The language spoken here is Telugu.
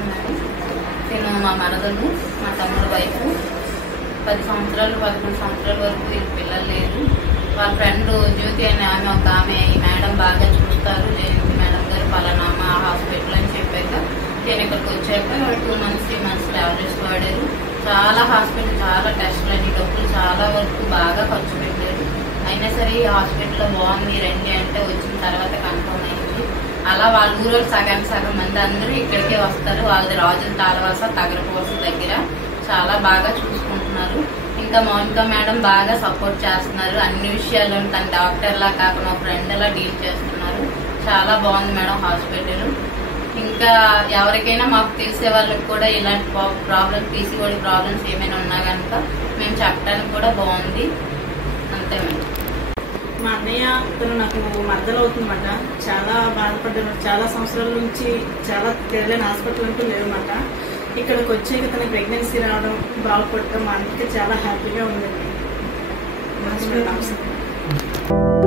నమస్కారం మేడం. నేను మా మరదలు, మా తమ్ముడు వైపు 10 సంవత్సరాలు 11 సంవత్సరాల వరకు వీళ్ళ పిల్లలు లేదు. వాళ్ళ ఫ్రెండ్ జ్యోతి అనే ఆమె ఈ మేడం బాగా చూస్తారు, జయంతి మేడం గారు పలానా హాస్పిటల్ అని చెప్పాక నేను ఇక్కడికి వచ్చాక 2 months 3 months టాబ్లెట్స్ వాడారు. చాలా హాస్పిటల్ చాలా టెస్టులు అని డబ్బులు చాలా వరకు బాగా ఖర్చు పెట్టారు. అయినా సరే ఈ హాస్పిటల్లో బాగుంది రండి అంటే వచ్చిన తర్వాత కన్ఫర్మ్ అయింది. అలా వాళ్ళ ఊరు సగం మంది అందరూ ఇక్కడికే వస్తారు. వాళ్ళది రాజుల తాళవలస తగరపవలస దగ్గర. చాలా బాగా చూసుకుంటున్నారు. ఇంకా మౌనిక మేడం బాగా సపోర్ట్ చేస్తున్నారు అన్ని విషయాల్లో. తన డాక్టర్ లా కాకుండా ఫ్రెండ్ లా డీల్ చేస్తున్నారు. చాలా బాగుంది మేడం హాస్పిటల్. ఇంకా ఎవరికైనా మాకు తెలిసే వాళ్ళకి కూడా ఇలాంటి ప్రాబ్లమ్స్ పీసీఓడి ప్రాబ్లమ్స్ ఏమైనా ఉన్నా కనుక మేము చెప్పడానికి కూడా బాగుంది. అంతే మేడం. మా అన్నయ్య తను నాకు మద్దలు అవుతుందన్నమాట. చాలా బాధపడ్డాను. చాలా సంవత్సరాల నుంచి చాలా తెలియని హాస్పిటల్ అంటూ లేదన్నమాట. ఇక్కడికి వచ్చాక తన ప్రెగ్నెన్సీ రావడం బాగుపడటం మా అందరికీ చాలా హ్యాపీగా ఉందండి. నమస్కారం.